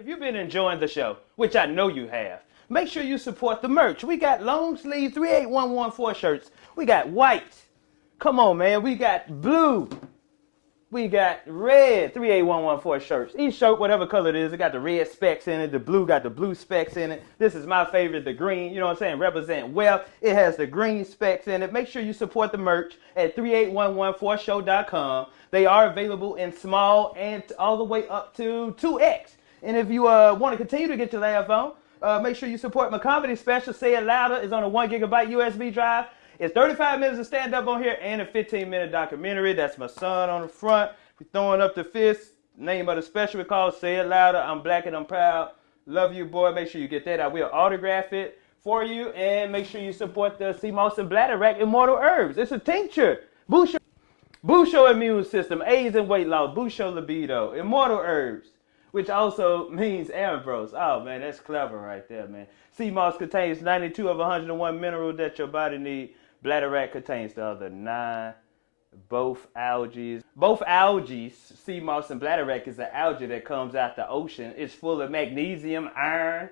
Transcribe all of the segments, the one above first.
If you've been enjoying the show, which I know you have, make sure you support the merch. We got long sleeve 38114 shirts. We got white. Come on, man. We got blue. We got red 38114 shirts. Each shirt, whatever color it is, it got the red specs in it. The blue got the blue specs in it. This is my favorite, the green. You know what I'm saying? Represent wealth. It has the green specs in it. Make sure you support the merch at 38114show.com. They are available in small and all the way up to 2X. And if you want to continue to get your laugh on, make sure you support my comedy special, Say It Louder. It's on a 1 gigabyte USB drive. It's 35 minutes of stand-up on here and a 15-minute documentary. That's my son on the front. We're throwing up the fist. Name of the special is called Say It Louder. I'm black and I'm proud. Love you, boy. Make sure you get that. I will autograph it for you. And make sure you support the Seamoss and Bladderwack Immortal Herbs. It's a tincture. Boost your immune system. AIDS and weight loss. Boost your libido. Immortal Herbs, which also means Ambrose. Oh, man, that's clever right there, man. Seamoss contains 92 of 101 minerals that your body needs. Bladderwack contains the other 9. Both algae, Seamoss and Bladderwack is an algae that comes out the ocean. It's full of magnesium, iron,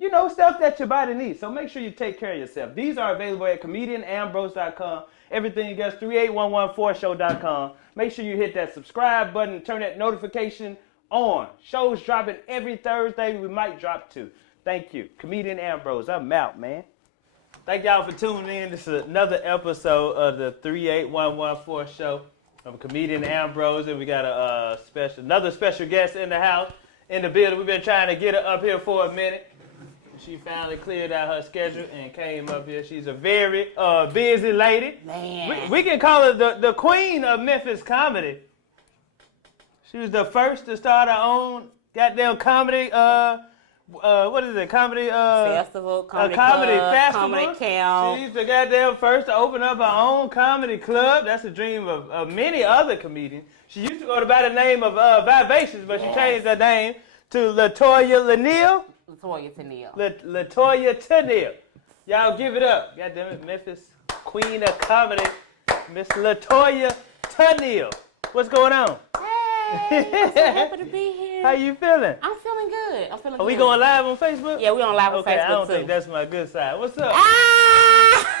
you know, stuff that your body needs. So make sure you take care of yourself. These are available at comedianambrose.com. Everything else, 38114show.com. Make sure you hit that subscribe button, turn that notification on. Shows dropping every Thursday. We might drop 2. Thank you. Comedian Ambrose, I'm out, man. Thank y'all for tuning in. This is another episode of the 38114 show. I'm Comedian Ambrose, and we got another special guest in the house, in the building. We've been trying to get her up here for a minute. She finally cleared out her schedule and came up here. She's a very busy lady. Man. We can call her the queen of Memphis comedy. She was the first to start her own goddamn comedy what is it? Comedy festival, comedy festival. Comedy camp. She's the goddamn first to open up her own comedy club. That's a dream of many other comedians. She used to go by the name of Vivacious, but she changed her name to LaToya Tennille. LaToya Tennille. Y'all give it up. Goddamn it, Memphis queen of comedy, Miss LaToya Tennille. What's going on? Hey, I'm so happy to be here. How you feeling? I'm feeling good. Are we going live on Facebook? Yeah, we on live on Facebook. I don't too. think that's my good side. What's up? Ah!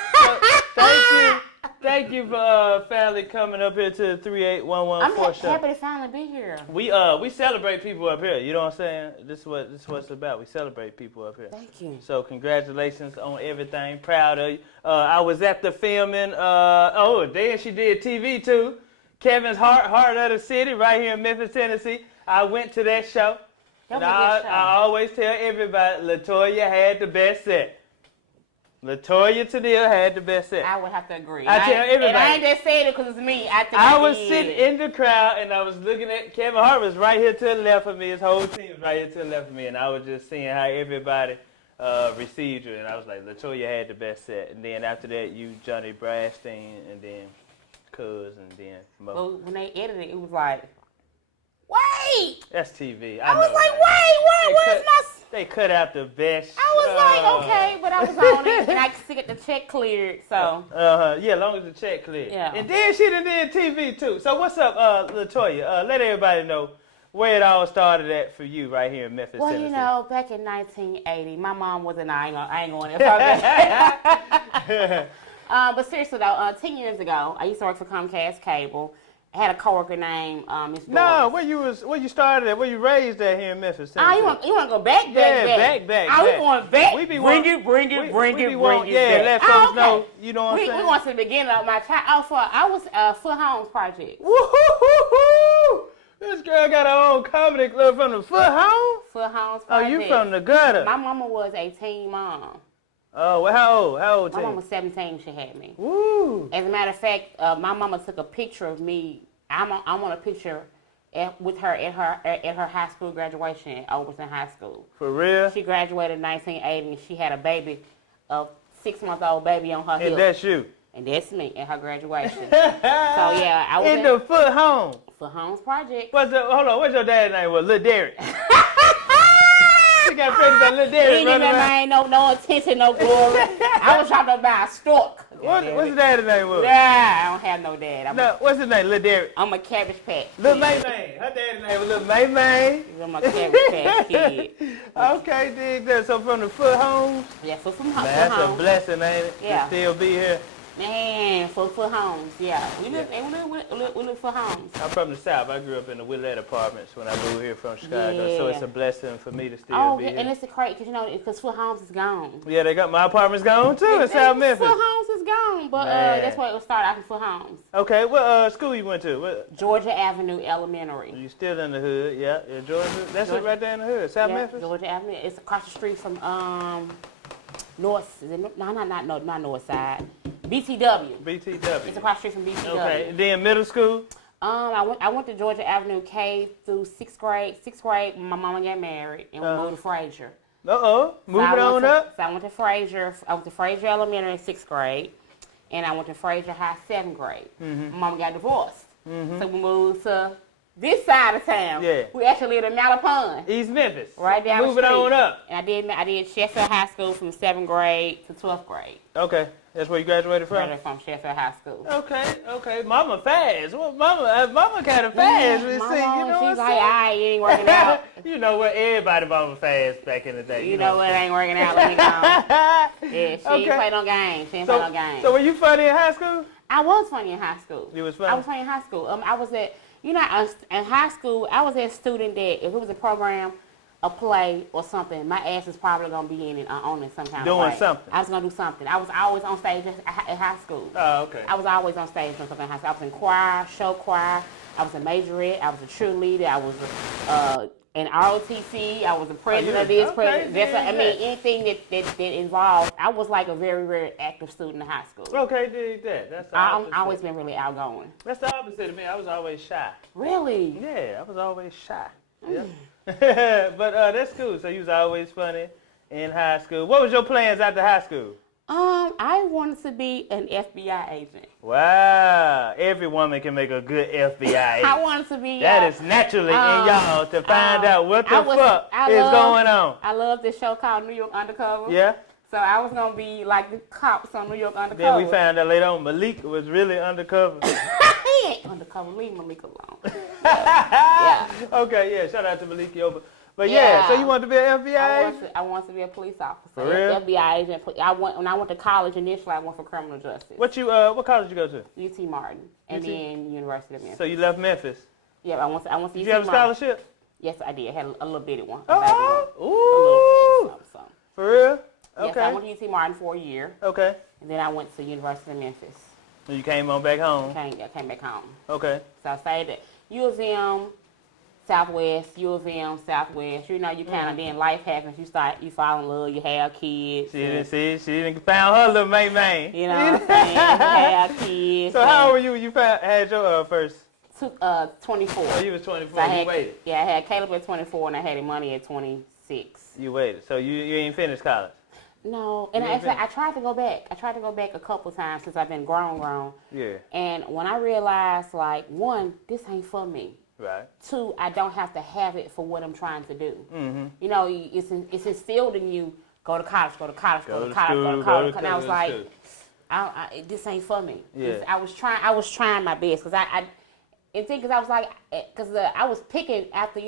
Thank you for finally coming up here to the 38114 show. I'm happy to finally be here. We celebrate people up here. You know what I'm saying? This is what it's about. We celebrate people up here. Thank you. So congratulations on everything. Proud of you. I was at the filming. Then she did TV too. Kevin's Hart of the City, right here in Memphis, Tennessee. I went to that show. And I always tell everybody, LaToya had the best set. LaToya Tennille had the best set. I would have to agree. I tell everybody. And I ain't just saying it because it's me. I was sitting in the crowd and I was looking at Kevin Hart was right here to the left of me. His whole team was right here to the left of me. And I was just seeing how everybody received you. And I was like, LaToya had the best set. And then after that, you, Johnny Brasteen, and then Cuz, and then Mo. Well, when they edited it was like, wait! That's TV. I was like, wait, where's my... They cut out the best. I was like, okay, but I was on it, and I could get the check cleared, so. Yeah, as long as the check cleared. Yeah. And then she done did TV, too. So what's up, LaToya? Let everybody know where it all started at for you right here in Memphis, Tennessee. Well, you know, back in 1980, my mom wasn't, I ain't going there. But seriously, though, 10 years ago, I used to work for Comcast Cable. I had a coworker named Miss Doris. No, where you started at, where you raised at here in Memphis, Tennessee. You want to go back? Back. We going back. We be bring it. Yeah, let folks know, you know what I'm saying? We want to the beginning of my child. I was Foot Homes Project. Woo-hoo-hoo-hoo! This girl got her own comedy club from the Foot Home? Foot Homes Project. Oh, you from the gutter. My mama was a teen mom. Oh, well, how old? My mom was 17 when she had me. Woo! As a matter of fact, my mama took a picture of me. I'm on a picture with her at her high school graduation at Overton High School. For real? She graduated in 1980, and she had a baby, a 6-month-old baby on her hip. And that's you? And that's me at her graduation. So, yeah, I was in the Foot Home? Foot Homes Project. Hold on, what's your dad's name? Well, Lil Derek. She got pregnant by Lil Derek. He didn't give that man no attention, no glory. I was trying to buy a stork. What's his daddy's name? Nah, I don't have no dad. What's his name? Lil Derek. I'm a Cabbage Patch. Lil May May. Her daddy's name was Lil May May. I'm a Cabbage Patch kid. Okay, dig that. So from the Foot Homes? Yeah, from Man, that's Homes. a blessing, ain't it? Yeah. To still be here. Man, for Homes, yeah. We live for Homes. I'm from the South. I grew up in the Willette Apartments when I moved here from Chicago. So it's a blessing for me to still be here. And it's crazy because because Foot Homes is gone. Yeah, they got my apartment's gone too in South Memphis. Foot Homes is gone, but that's why it started out in Foot Homes. Okay, what school you went to? Georgia Avenue Elementary. You still in the hood? Yeah, Georgia. That's it right there in the hood, South Memphis. Georgia Avenue. It's across the street from North. Is it, no, not North Side. BTW. BTW. It's across the street from BTW. Okay, and then middle school? I went to Georgia Avenue K through 6th grade. 6th grade, my mama got married, and we moved to Frazier. Moving on up. So I went to Frazier. I went to Frazier Elementary in 6th grade, and I went to Frazier High 7th grade. My mama got divorced, so we moved to this side of town. Yeah. We actually lived in Malapun. East Memphis. Right down Moving the street. on up. And I did Sheffield High School from 7th grade to 12th grade. Okay. That's where you graduated from? Graduated from Sheffield High School. Okay. Mama fast. Well, mama kind of fast. Yeah, she's like, it ain't working out. You know what? Everybody mama fast back in the day. You know what? It ain't working out. Let me go. Yeah, she ain't play no games. So were you funny in high school? I was funny in high school. You was funny? I was funny in high school. I was at, in high school, I was that student that if it was a program, a play or something, my ass is probably going to be in it on it some kind of way. Doing something. I was going to do something. I was always on stage at high school. Oh, okay. I was always on stage doing something in high school. I was in choir, show choir. I was a majorette. I was a cheerleader. I was an ROTC. I was a president of this, president. Anything that involved. I was like a very, very active student in high school. Okay, dig that. That's the I've opposite. always been really outgoing. That's the opposite of me. I was always shy. Really? Yeah, I was always shy. Yeah. But that's cool. So you was always funny in high school. What was your plans after high school? I wanted to be an FBI agent. Wow. Every woman can make a good FBI agent. I wanted to be. That is naturally in y'all to find out what the fuck is going on. I love this show called New York Undercover. Yeah. So I was going to be like the cops on New York Undercover. Then we found out later on Malik was really undercover. He ain't undercover. Leave Malik alone. Yeah. Okay, yeah. Shout out to Malik Yoba. But yeah, so you want to be an FBI agent? I want to be a police officer. For real? FBI agent. When I went to college initially, I went for criminal justice. What college you go to? UT Martin. And then University of Memphis. So you left Memphis? Yeah, I went to UT Martin. Did you have a scholarship? Yes, I did. I had a little bitty one. Ooh. Something. For real? Okay. Yes, I went to UT Martin for a year. Okay. And then I went to University of Memphis. And you came on back home? I came back home. Okay. So I stayed at U of M, Southwest, U of M, Southwest. You know, you kind of, then life happens. You fall in love, you have kids. She didn't found her little main. You know what I'm saying? You have kids. So how old were you when you had your first? 24. Oh, you was 24. So you waited. Yeah, I had Caleb at 24 and I had him money at 26. You waited. So you ain't finished college? No, and I tried to go back. I tried to go back a couple times since I've been grown. Yeah. And when I realized, like, one, this ain't for me. Right. Two, I don't have to have it for what I'm trying to do. Mm-hmm. You know, it's instilled in you, go to college. And I was like, this ain't for me. Yeah. I was trying my best because I was like, I was picking after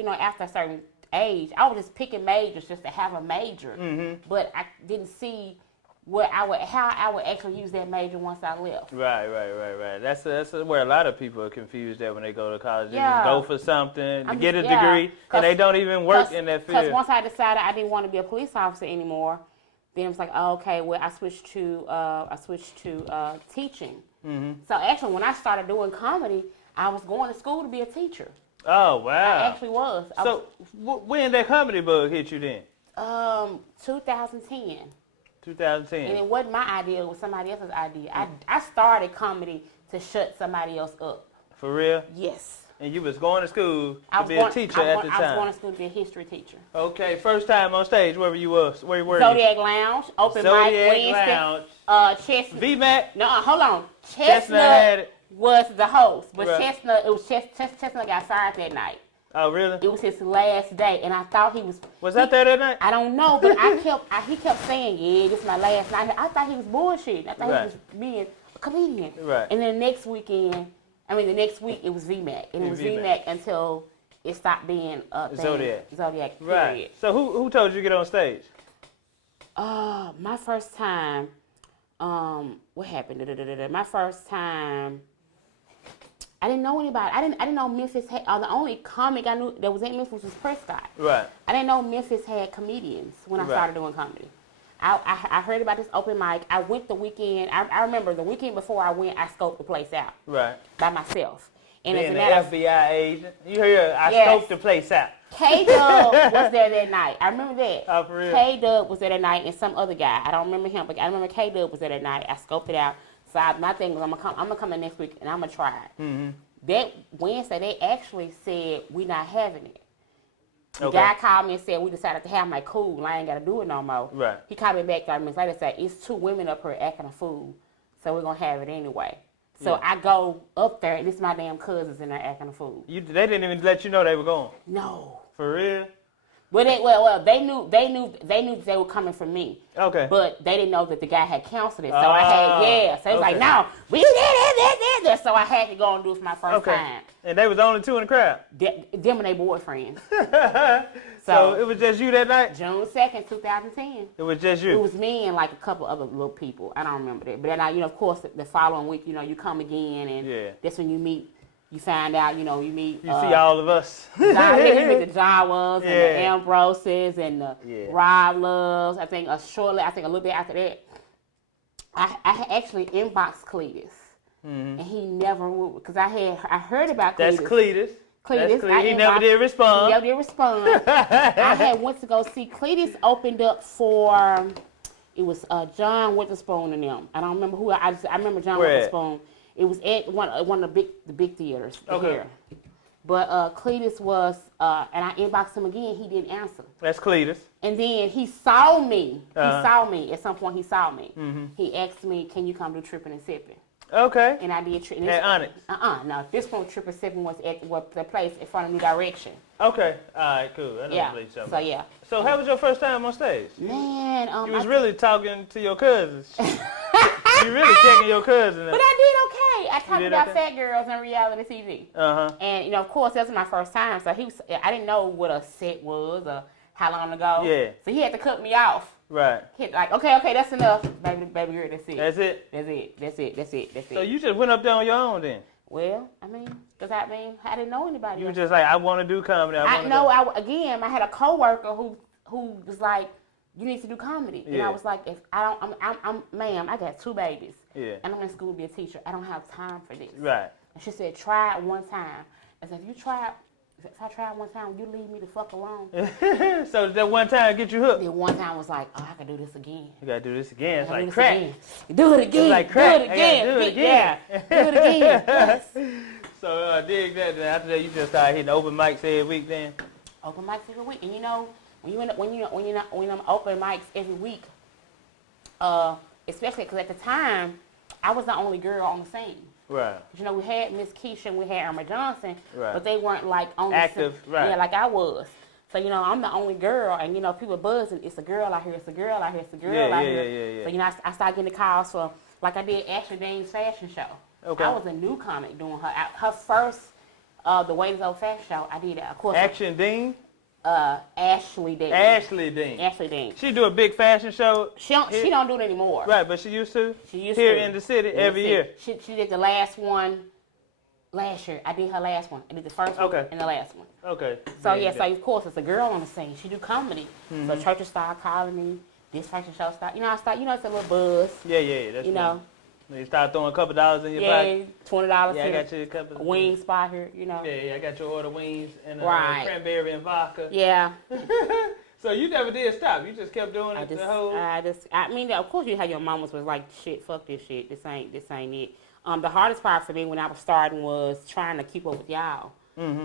a certain age. I was just picking majors just to have a major, but I didn't see how I would actually use that major once I left. Right. That's where a lot of people are confused at when they go to college. They just go for something, get a degree, and they don't even work in that field. Because once I decided I didn't want to be a police officer anymore, then it was like, oh, okay, well, I switched to teaching. Mm-hmm. So actually, when I started doing comedy, I was going to school to be a teacher. Oh, wow. I actually was. So when that comedy bug hit you then? 2010. 2010. And it wasn't my idea, it was somebody else's idea. I started comedy to shut somebody else up. For real? Yes. And you was going to school to be a teacher at the time? I was going to school to be a history teacher. Okay, first time on stage, where were you? Zodiac Lounge, open mic, Wednesday. Chestnut. VMAC? No, hold on. Chestnut had it. Was the host, but right. Chestnut got fired that night. Oh, really? It was his last day, and I thought he was. Was that there that night? I don't know, but he kept saying, "Yeah, this is my last night." I thought he was bullshit. I thought he was being a comedian. Right. And then the next week it was VMAC, and it was VMAC until it stopped being Zodiac. Zodiac. Period. Right. So who told you to get on stage? My first time. What happened? My first time. I didn't know anybody. I didn't know Memphis had. The only comic I knew that was in Memphis was Prescott. Right. I didn't know Memphis had comedians when I started doing comedy. I heard about this open mic. I went the weekend. I remember the weekend before I went, I scoped the place out. Right. By myself. And being as an FBI agent, you hear I scoped the place out. K-Dub was there that night. I remember that. Oh, for real? K-Dub was there that night, and some other guy. I don't remember him, but I remember K-Dub was there that night. I scoped it out. So my thing was, I'm gonna come in next week, and I'm gonna try it. Mm-hmm. That Wednesday, they actually said we're not having it. The guy called me and said we decided to have. I'm like, cool, I ain't gotta do it no more. Right. He called me back 30 minutes later and said it's 2 women up here acting a fool, so we're gonna have it anyway. So I go up there, and this is my damn cousins in there acting a fool. They didn't even let you know they were going. No. For real? Well, they knew they were coming from me. Okay. But they didn't know that the guy had canceled it. So I had, So it was like, no, we did it. So I had to go and do it for my first time. And they was the only 2 in the crowd? Them and their boyfriends. So it was just you that night? June 2nd, 2010. It was just you? It was me and like a couple other little people. I don't remember that. But then, of course, the following week, you come again, and that's when you meet. You find out, you meet. You see all of us. You meet the Jawas and the Ambroses and the Rob Loves. I think a little bit after that, I actually inboxed Cletus, and he never would, because I heard about Cletus. That's Cletus. Cletus. He never did respond. I had went to go see Cletus opened up for. It was John Witherspoon and them. I don't remember who. I remember John Witherspoon. It was at one of the big theaters here. But Cletus was, and I inboxed him again. He didn't answer. That's Cletus. And then he saw me. At some point, he saw me. Mm-hmm. He asked me, "Can you come do Tripping and Sipping?" Okay. And I did. At Onyx? No, this one, Tripping and Sipping was at the place in front of New Direction. Okay. All right, cool. I know the place. So, yeah. So how was your first time on stage? Man, you was really talking to your cousins. You really checking your cousins. But I did okay. I talked about fat girls in reality TV. Uh-huh. And, of course, that was my first time. So I didn't know what a set was or how long ago. Yeah. So he had to cut me off. Right. He like, okay, that's enough. Baby girl, that's it. That's it? So So you just went up there on your own then? Well, because I didn't know anybody. You were just like, I want to do comedy. I had a coworker who was like, you need to do comedy. And I was like, if I don't, ma'am, I got 2 babies. Yeah. And I'm in school to be a teacher. I don't have time for this. Right. And she said, try it one time. I said, if I try it one time, will you leave me the fuck alone? So that one time get you hooked? Then one time was like, I can do this again. You gotta do this again. It's like crack. Do it again. It's like crack. Do it again. Do it again. Yeah. Do it again. Yes. So dig that. Then after that, you just started hitting open mics every week. Then open mics every week, and when I'm open mics every week, especially because at the time I was the only girl on the scene. Right. We had Miss Keisha and we had Irma Johnson, but they weren't like on active, the scene. right? Yeah, like I was. So I'm the only girl, and people buzzing. It's a girl out here. It's a girl out here. It's a girl out here. Yeah. So I started getting the calls for, like I did Ashley Dean's fashion show. Okay. I was a new comic doing her first the Waiters Old Fashion show. I did that. Of course. Action Dean. Ashley Dean. Ashley Dean. Ashley Dean. She do a big fashion show. She don't do it anymore. Right, but she used to. She used here to. In the city every year. She did the last one last year. I did her last one. I did the first one and the last one. Okay. So so of course it's a girl on the scene. She do comedy. Mm-hmm. So churches started calling me. This fashion show started. I started. It's a little buzz. Yeah. That's funny. You start throwing a couple dollars in your pocket. $20. Yeah, I got you a couple. Wing spot here. Yeah, I got your order wings and cranberry and vodka. Yeah. So you never did stop. You just kept doing it the whole. Of course you had your mamas was like, shit, fuck this shit. This ain't it. The hardest part for me when I was starting was trying to keep up with y'all.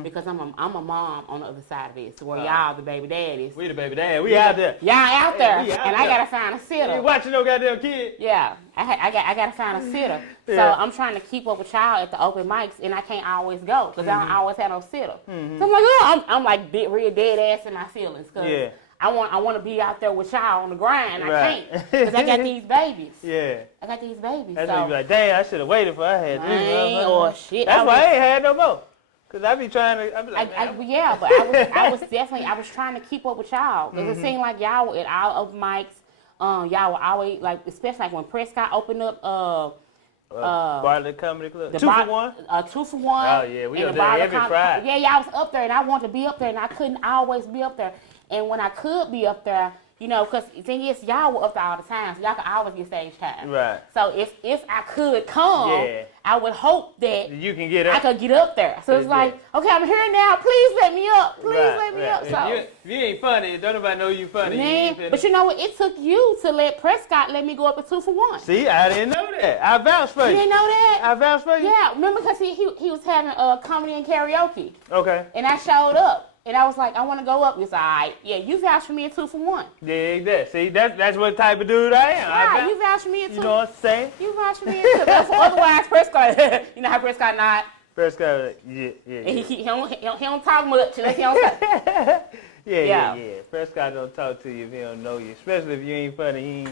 because I'm a mom on the other side of it. So where y'all the baby daddies. We the baby dad. We out there. Y'all out there, and I gotta find a sitter. You ain't watching no goddamn kid. Yeah, I gotta find a sitter. Yeah. So I'm trying to keep up with y'all at the open mics, and I can't always go because I don't always have no sitter. So I'm like, oh, I'm like real dead ass in my feelings because I want to be out there with y'all on the grind. I can't because I got these babies. Yeah. I got these babies. That's so. when you be like, damn, I should have waited for I had this. Or shit. That's why I ain't had no more. Cause I be trying to. I be like, yeah, but I was trying to keep up with y'all because it seemed like y'all were at all open mics. Y'all were always like, especially like when Prescott opened up. Bartlett Comedy Club. 2 for 1? 2 for 1. Oh, yeah. We up there every Friday. Yeah, y'all was up there, and I wanted to be up there, and I couldn't always be up there. And when I could be up there, you know, because the thing is, y'all were up there all the time, so y'all could always get stage time. Right. So if I could come, I would hope that you can get up. I could get up there. So it's like, okay, I'm here now. Please let me up. Please let me up. So if you ain't funny, don't nobody know you funny. Man, but you know what? It took you to let Prescott let me go up at 2 for 1. See, I didn't know that. I vouched for you. You didn't know that? I vouched for you? Yeah, remember because he was having a comedy and karaoke. Okay. And I showed up. And I was like, I want to go up. He's like, all right. Yeah, you vouched for me at 2 for 1. Yeah, that. See, that's what type of dude I am. Right, you vouched for me at 2. You know what I'm saying? You vouched for me at 2. Otherwise, Prescott, you know how Prescott not? Prescott, yeah. And he don't talk much unless he don't talk. Yeah. Prescott don't talk to you if he don't know you. Especially if you ain't funny.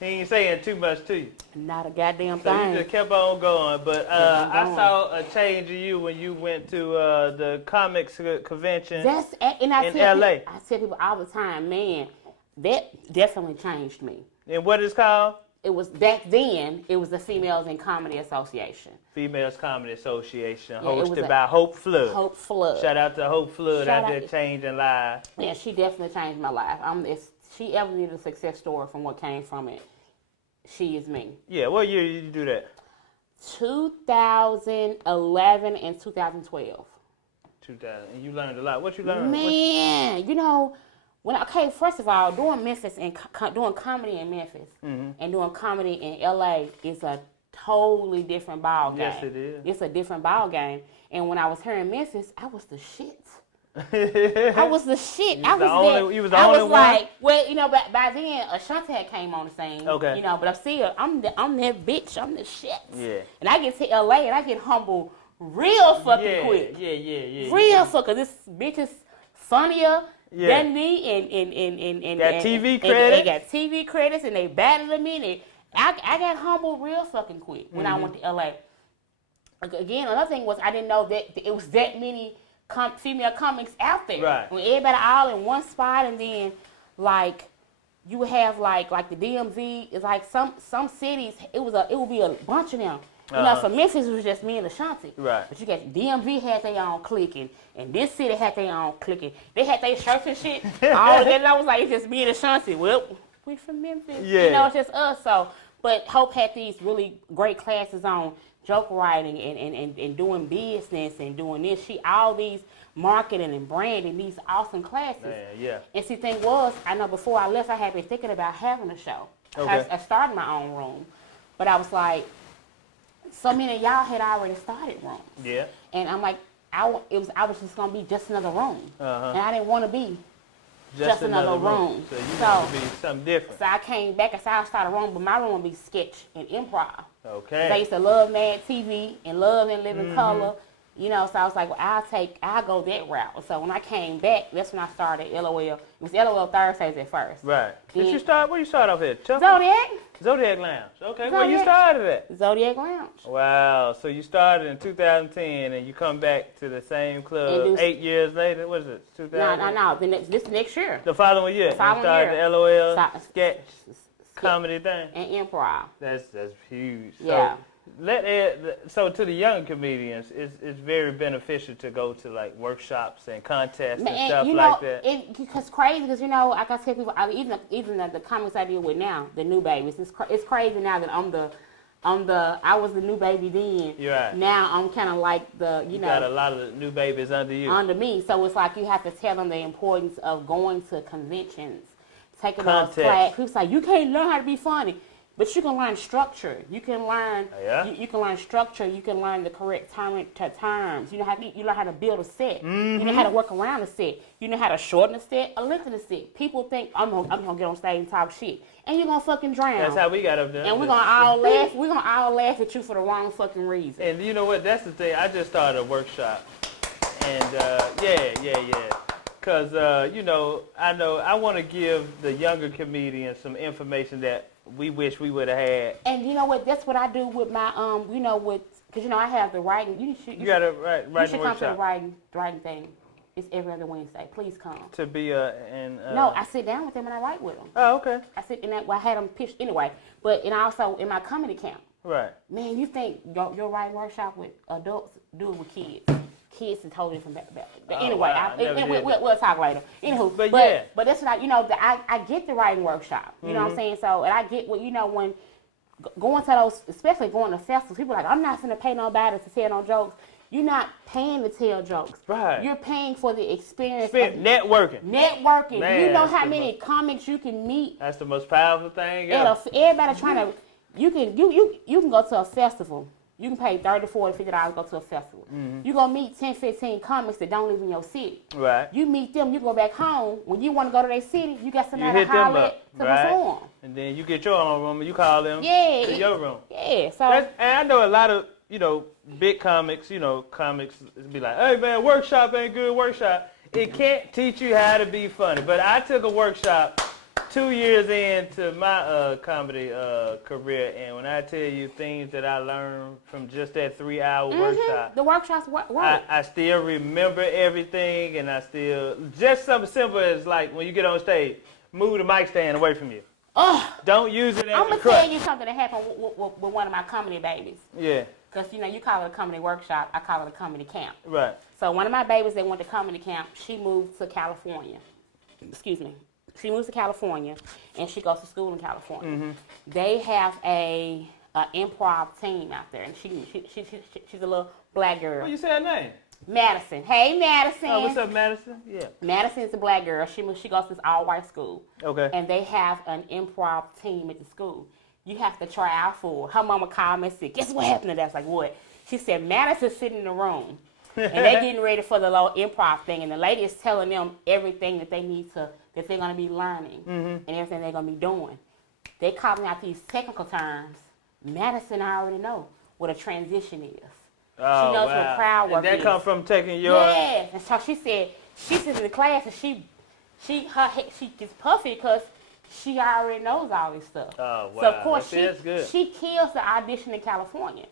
He ain't saying too much to you. Not a goddamn So thing. you just kept on going. But I saw a change in you when you went to the comics convention in L.A. I tell people all the time, man, that definitely changed me. And what is called? It was back then. It was the Females in Comedy Association. Females Comedy Association, hosted by Hope Flood. Hope Flood. Shout out to Hope Flood out there changing lives. Yeah, she definitely changed my life. If she ever needed a success story from what came from it, she is me. Yeah, what year did you do that? 2011 and 2012. 2000, and you learned a lot. What you learned? Man, you know, first of all, doing Memphis and doing comedy in Memphis and doing comedy in LA is a totally different ball game. Yes, it is. It's a different ball game. And when I was here in Memphis, I was the shit. I was the shit. You was the only one? Like, well, you know, by then, Ashanti had came on the scene. Okay. You know, but I'm that bitch. I'm the shit. Yeah. And I get to LA and I get humbled real fucking quick. Yeah. Real fucking. This bitch is funnier than me and got TV credits. They got TV credits and they battling me. And I got humbled real fucking quick when I went to LA. Again, another thing was I didn't know that it was that many female comics out there. Right. When everybody all in one spot, and then like you would have like the DMV. It's like some cities it would be a bunch of them. You know, for Memphis it was just me and Ashanti. Right. But you got DMV had their own clicking, and this city had their own clicking. They had their shirts and shit. All of that, and I was like, it's just me and Ashanti. Well, we from Memphis. Yeah. You know, it's just us. So, but Hope had these really great classes on joke writing and doing business and doing this. All these marketing and branding, these awesome classes. Man, yeah. And see, thing was, I know before I left, I had been thinking about having a show. Okay. I started my own room, but I was like, so many of y'all had already started rooms. Yeah. And I'm like, I was just gonna be just another room, and I didn't want to be just another room. So you want to be something different. So I came back and said I started a room, but my room would be sketch and improv. Okay. I used to love Mad TV and love and live in color. You know, so I was like, well, I'll go that route. So when I came back, that's when I started LOL. It was LOL Thursdays at first. Right. Then, Where you start off at? Zodiac Lounge. Okay. Where you started at? Zodiac Lounge. Wow. So you started in 2010 and you come back to the same club 8 years later? What is it? 2000? No. This next year. The following year? The following you started year. the LOL sketch comedy thing? And improv. That's huge. Yeah. So to the young comedians, it's very beneficial to go to like workshops and contests and stuff like that. It's crazy because you know, like I tell people, even the comics I deal with now, the new babies. It's crazy now that I was the new baby then. You're right. Now I'm kind of like you know. Got a lot of the new babies under you. Under me, so it's like you have to tell them the importance of going to conventions, taking those classes. People say you can't learn how to be funny. But you can learn structure. You can learn. You can learn structure. You can learn the correct terms. You learn how to build a set. You know how to work around a set. You know how to shorten a set or lengthen a set. People think I'm gonna get on stage and talk shit, and you're gonna fucking drown. That's how we got up there. And we're gonna all laugh. We're gonna all laugh at you for the wrong fucking reason. And you know what? That's the thing. I just started a workshop, and Cause I want to give the younger comedians some information that we wish we would have had. And you know what? That's what I do with my because I have the writing. You got to write you should come to the writing thing. It's every other Wednesday. Please come. To be No, I sit down with them and I write with them. Oh, okay. I had them pitched anyway. But and also in my comedy camp. Right. Man, you think your writing workshop with adults? Do it with kids. Kids and totally different back. Anyway, wow. we'll talk later. Anywho, but that's what I get the writing workshop. You know what I'm saying? So, and I get what when going to those, especially going to festivals, people are like, I'm not gonna pay nobody to tell no jokes. You're not paying to tell jokes. Right. You're paying for the experience. Networking. Man, you know how many comics you can meet. That's the most powerful thing ever. Everybody trying to. You can go to a festival. You can pay $30, $40, $50 to go to a festival. You're going to meet 10, 15 comics that don't live in your city. Right. You meet them, you go back home. When you want to go to their city, you got somebody to holler at to perform. And then you get your own room and you call them to your room. Yeah. So and I know a lot of, big comics, comics be like, hey, man, workshop ain't good, workshop. It can't teach you how to be funny. But I took a workshop 2 years into my comedy career, and when I tell you things that I learned from just that 3-hour workshop, the workshops work. I still remember everything, and I still just something simple as like when you get on stage, move the mic stand away from you. Don't use it as I'm gonna tell you something that happened with one of my comedy babies. Yeah. Because you call it a comedy workshop, I call it a comedy camp. Right. So one of my babies that went to comedy camp, she moved to California. Excuse me. She moves to California, and she goes to school in California. They have a improv team out there, and she's a little black girl. What you say her name? Madison. Hey, Madison. Oh, what's up, Madison? Yeah. Madison's a black girl. She goes to this all-white school. Okay. And they have an improv team at the school. You have to try out for her. Her mama called me and said, guess what happened to that? I was like, what? She said, Madison's sitting in the room. And they're getting ready for the little improv thing, and the lady is telling them everything that they need to, that they're going to be learning, and everything they're going to be doing. They calling out these technical terms. Madison already know what a transition is. Oh, she knows what crowd work is. And that come from taking your... Yeah, and so she said, she's in the class, and she gets puffy because she already knows all this stuff. Oh, wow. So, of course, good. she kills the audition in California.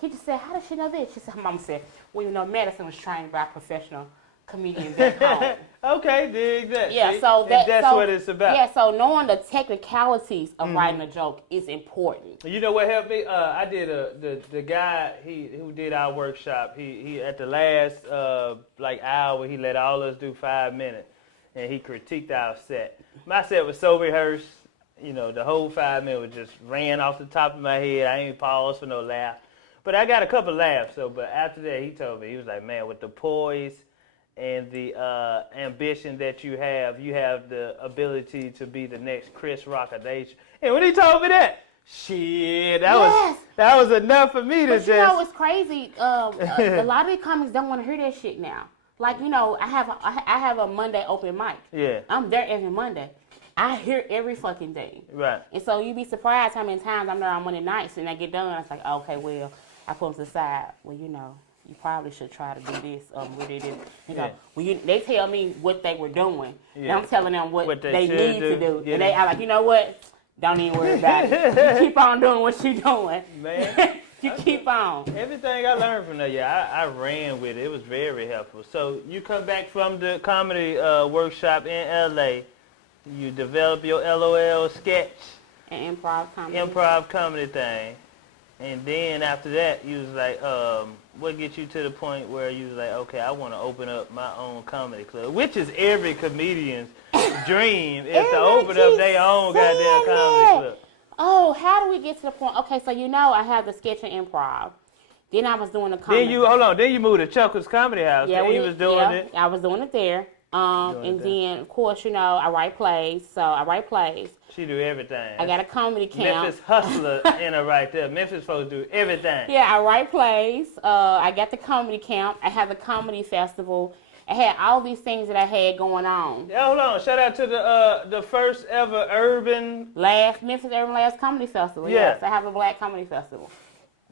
Teacher said, how does she know this? She said, her mom said, well, Madison was trained by professional comedians at home. Okay, dig that. Yeah, see? so that's what it's about. Yeah, so knowing the technicalities of writing a joke is important. You know what helped me? I did the guy who did our workshop. He at the last hour he let all us do 5 minutes, and he critiqued our set. My set was so rehearsed. The whole 5 minutes just ran off the top of my head. I ain't paused for no laugh. But I got a couple laughs. But after that, he told me, he was like, man, with the poise and the ambition that you have the ability to be the next Chris Rock of Nation. And when he told me that, shit, that was enough for me to just... it's crazy. A lot of the comics don't want to hear that shit now. Like, I have a Monday open mic. Yeah. I'm there every Monday. I hear every fucking thing. Right. And so you'd be surprised how many times I'm there on Monday nights and I get done. It's like, okay, well, I put them to the side. Well, you probably should try to do this. We did this. They tell me what they were doing. Yeah. And I'm telling them what they need to do. Yeah. And they are like, you know what? Don't even worry about it. You keep on doing what you're doing. Man. Keep on. Everything I learned from that, I ran with it. It was very helpful. So you come back from the comedy workshop in L.A., you develop your LOL sketch. An improv comedy thing. And then after that, you was like, what gets you to the point where you was like, okay, I want to open up my own comedy club, which is every comedian's dream, is to open up their own goddamn comedy club. Oh, how do we get to the point? Okay, so I have the sketch and improv. Then I was doing the comedy. Then you moved to Chuckles Comedy House. Yeah, you was doing it. I was doing it there. And then, of course, I write plays. So I write plays. She do everything. I got a comedy camp. Memphis hustler in her right there. Memphis folks do everything. Yeah, I write plays. I got the comedy camp. I have the comedy festival. I had all these things that I had going on. Yeah, hold on. Shout out to the first ever Memphis Urban Last Comedy Festival. Yeah. Yes, I have a Black Comedy Festival.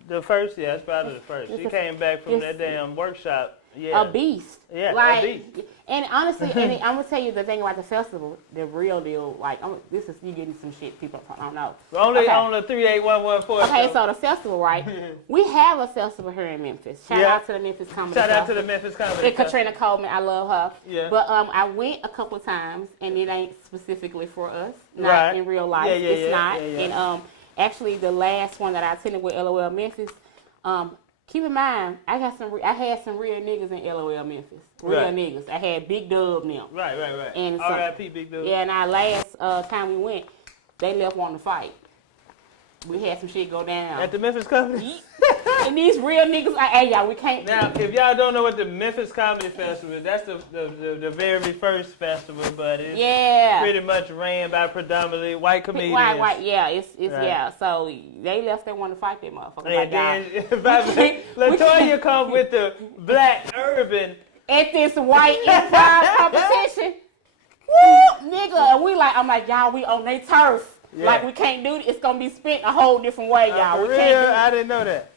The first, yeah, it's probably the first. She came back from that damn workshop. Yeah. A beast. Yeah, like, a beast. And honestly, I'm gonna tell you the thing about the festival, the real deal. Like, you getting some shit people don't know. Only on the 38114. Okay, so the festival, right? We have a festival here in Memphis. Shout out to the Memphis Comedy Festival. Shout out to the Memphis Comedy And Katrina Coleman, I love her. Yeah. But I went a couple of times, and it ain't specifically for us. Not in real life. It's not. Yeah. And actually, the last one that I attended with LOL Memphis. Keep in mind, I had some real niggas in LOL Memphis. Real niggas. I had Big Dub now. Right. And R.I.P. Big Dub. Yeah, and our last time we went, they left wanting to fight. We had some shit go down. At the Memphis Comedy? And these real niggas, hey y'all, we can't. Now, if y'all don't know what the Memphis Comedy Festival is, that's the very first festival, but it's pretty much ran by predominantly white comedians. White, yeah, it's yeah. So they left, they want to fight that motherfucker. And then LaToya come with the Black Urban at this white improv competition. Woo, nigga, and I'm like, y'all, we on their turf. Yeah. Like, we can't do it. It's going to be spent a whole different way, y'all. For real? I didn't know that.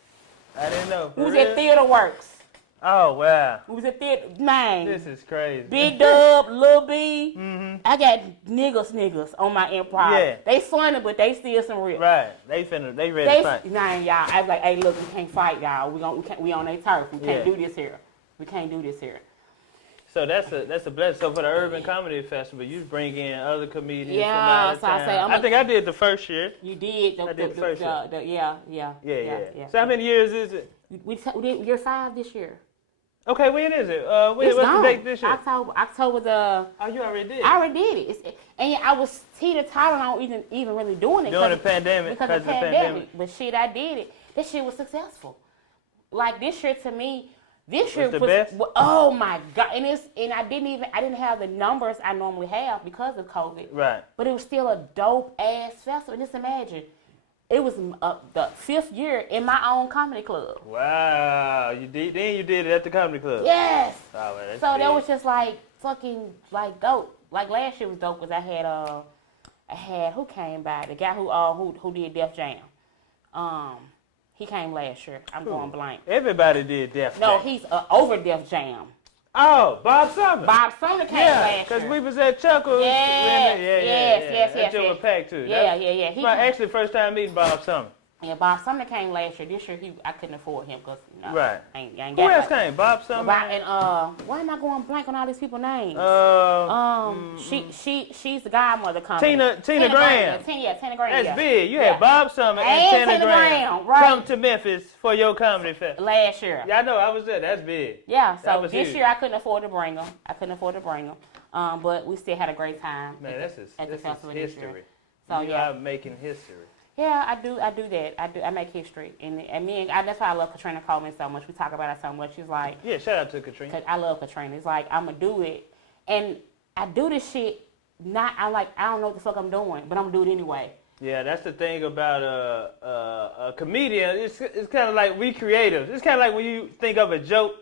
I didn't know. We was at Theater Works. Oh, wow. We was at Theater. Man. This is crazy. Big Dub, Lil B. Mm-hmm. I got niggas on my improv. Yeah. They funny, but they still some real. Right. They ready to fight. Man, y'all. I was like, hey, look, we can't fight, y'all. We on their turf. We can't do this here. We can't do this here. So that's a blessing. So for the Urban Comedy Festival, you bring in other comedians from out of town. I think I did the first year. You did. I did the first year. Yeah. So how many years is it? We did year 5 this year. Okay, when is it? What's the date this year? October the. Oh, you already did. I already did it. And I was teeter-tottering on even really doing it. During the pandemic. Because of the pandemic. But shit, I did it. This shit was successful. Like, this year to me. This year was the best? Oh my God! And I didn't have the numbers I normally have because of COVID. Right. But it was still a dope ass festival. Just imagine, it was the 5th year in my own comedy club. Wow! You did it at the comedy club. Yes. Oh, well, that's so big. that was just like fucking like dope. Like last year was dope because I had who came by, the guy who did Def Jam. He came last year. I'm going blank. Everybody did Def Jam. No, he's over Def Jam. Oh, Bob Sumner. Bob Sumner came last year. because we was at Chuckles. Yes. That was packed too. Yeah. It's my actually first time meeting Bob Sumner. Yeah, Bob Sumner came last year. This year I couldn't afford him because right. I ain't Who else came? Bob Sumner. Why am I going blank on all these people's names? She's the godmother coming. Tina Graham. Tina Graham. That's big. You had Bob Sumner and Tina Graham right. come to Memphis for your comedy festival. Last year. Yeah, I know. I was there. That's big. Yeah, so this year I couldn't afford to bring them. But we still had a great time. Man, this is history. So you are making history. Yeah, I do that. I make history, and that's why I love Katrina Coleman so much. We talk about her so much. She's like, yeah, shout out to Katrina. 'Cause I love Katrina. It's like I'm gonna do it, and I do this shit. I don't know what the fuck I'm doing, but I'm gonna do it anyway. Yeah, that's the thing about a comedian. It's kind of like we creatives. It's kind of like when you think of a joke.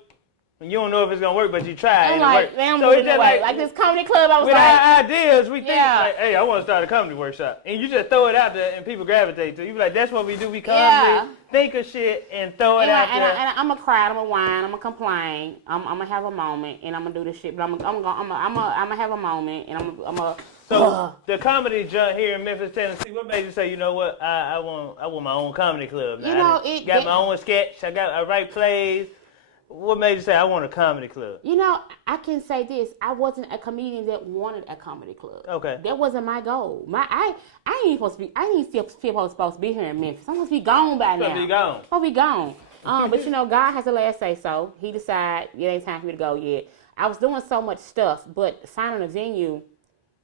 You don't know if it's gonna work, but you try and it works. So it's just like this comedy club. I was with like, our ideas, we think like, hey, I want to start a comedy workshop, and you just throw it out there, and people gravitate to it. You be like, that's what we do. We constantly think of shit and throw it out there. And I'm gonna cry, I'm gonna whine, I'm gonna complain, I'm gonna have a moment, and I'm gonna do this shit. But I'm gonna have a moment, and I'm gonna. So the comedy junk here in Memphis, Tennessee. What made you say, you know what? I want my own comedy club now. Got my own sketch. I write plays. What made you say I want a comedy club? I can say this: I wasn't a comedian that wanted a comedy club. Okay, that wasn't my goal. I ain't supposed to be. I ain't still supposed to be here in Memphis. I'm supposed to be gone by now. Supposed to be gone. But God has the last say. So He decided it ain't time for me to go yet. I was doing so much stuff, but finding a venue,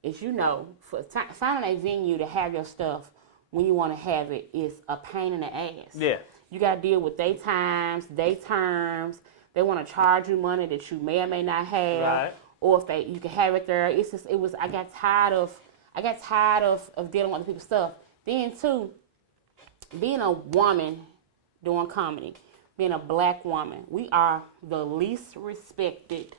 as finding a venue to have your stuff when you want to have it is a pain in the ass. Yeah, you got to deal with their times, their terms. They want to charge you money that you may or may not have. Right. or if you can have it there. It's just I got tired of dealing with other people's stuff. Then too, being a woman doing comedy, being a black woman, we are the least respected.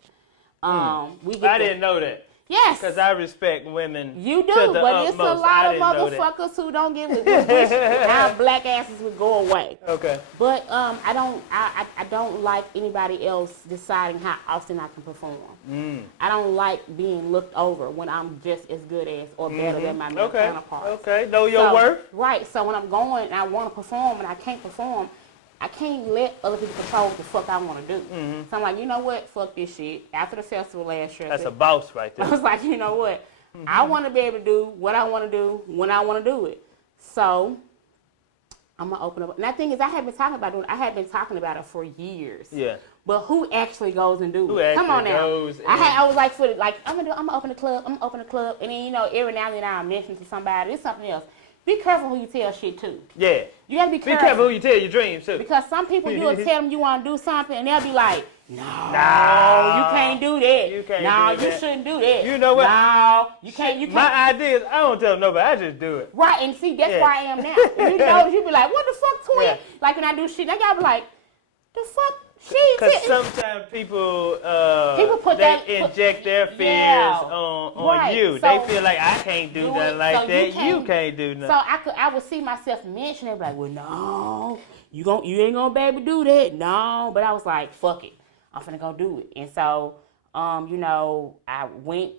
I didn't know that. Yes. Because I respect women. You do, to the but utmost. it's a lot of motherfuckers who don't give a wish our black asses would go away. Okay. But I don't like anybody else deciding how often I can perform. I don't like being looked over when I'm just as good as or better than my male counterparts. Okay. Know your worth. Right. So when I'm going and I want to perform and I can't perform, I can't let other people control what the fuck I want to do. So I'm like, you know what? Fuck this shit. After the festival last year, that's a boss right there. I was like, you know what? I want to be able to do what I want to do when I want to do it. So I'm gonna open up. And the thing is, I have been talking about it for years. Yeah. But who actually goes and do it? Come on now. I was like, I'm gonna open the club. And then every now and then I'll mention to somebody. It's something else. Be careful who you tell shit to. Yeah. You gotta be careful. Be careful who you tell your dreams to. Because some people, you'll tell them you want to do something, and they'll be like, no, you can't do that. You can't do that. You shouldn't do that. You know what? No, you can't. My idea is, I don't tell nobody, I just do it. Right, and see, that's where I am now. And you be like, what the fuck, twin? Like when I do shit, y'all be like, the fuck? Because sometimes people inject their fears on you. So, they feel like I can't do nothing like that. You can't do nothing. So I would see myself mention it, like, well, no, you ain't gonna be able to do that. No, but I was like, fuck it, I'm finna go do it. And so, I went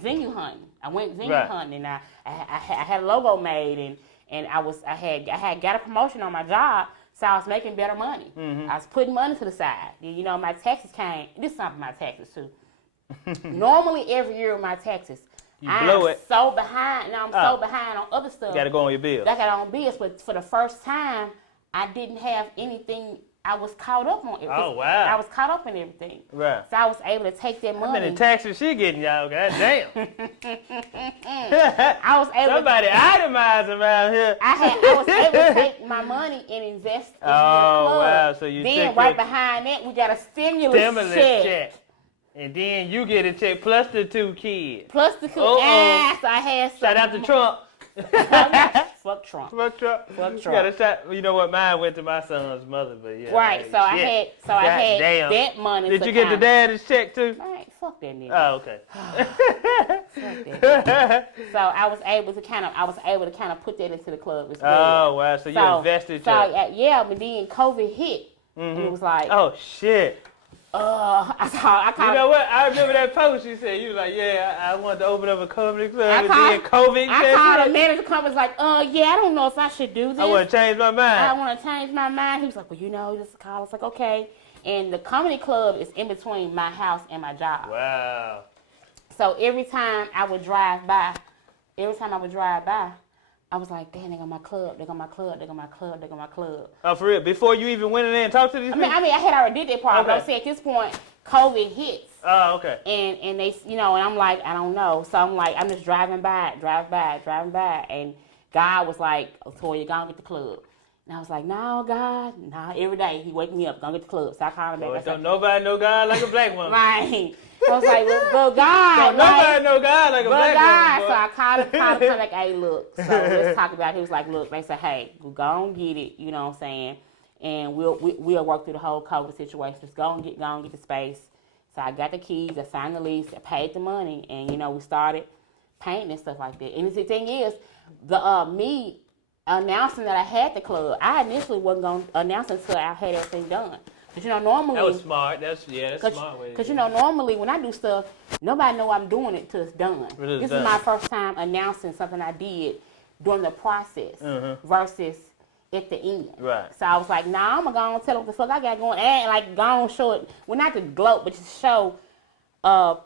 venue hunting. And I had a logo made, and I had got a promotion on my job. So I was making better money. I was putting money to the side. My taxes came. This is something my taxes too. Normally every year with my taxes, I'm so behind. Now I'm so behind on other stuff. You got to go on your bills. I got on bills, but for the first time, I didn't have anything. I was caught up on everything. Oh, wow. I was caught up in everything. Right. So I was able to take that money. How many taxes she getting, y'all? God damn. I was able Somebody itemize around here. I was able to take my money and invest in the club. Oh, wow. So you then right behind that, we got a stimulus check. And then you get a check plus the 2 kids. Plus the 2 kids. I had some. Shout out to Trump. Fuck Trump. Fuck Trump. Got a shot. You know what? Mine went to my son's mother, but yeah. Right. So I had that money. Did you get the dad's check too? Right. Fuck that nigga. Oh, okay. Fuck that nigga. So I was able to kind of put that into the club as well. Oh wow. So you invested. But then COVID hit, and it was like, oh shit. You know what? I remember that post you said. You was like, yeah, I wanted to open up a comedy club. And then COVID. I called a manager come was like, I don't know if I should do this. I want to change my mind. I want to change my mind. He was like, well, just call. I was like, okay. And the comedy club is in between my house and my job. Wow. So every time I would drive by, I was like, damn, they got my club. Oh, for real? Before you even went in there and talked to these people? I mean, I had already did that part, but I'm saying at this point, COVID hits. Oh, okay. And they, and I'm like, I don't know. So I'm like, I'm just driving by. And God was like, LaToya, go and get the club. And I was like, no, God, every day he wake me up, go get the club. So I called him back. Don't nobody know God like a black woman. Right. I was like, but God. Don't nobody know God like a black woman. So I called him, like, hey, look, so let's talk about it. He was like, look, they said, hey, go and get it, you know what I'm saying? And we'll work through the whole COVID situation. Just go and get the space. So I got the keys, I signed the lease, I paid the money, and, we started painting and stuff like that. And the thing is, me announcing that I had the club, I initially wasn't going to announce until I had everything done. Because, normally... That was smart. That's smart way. Because, normally when I do stuff, nobody know I'm doing it till it's done. This is my first time announcing something I did during the process versus at the end. Right. So I was like, I'm going to go and tell them what the fuck I got going. And, like, go and show it. Well, not to gloat, but just show...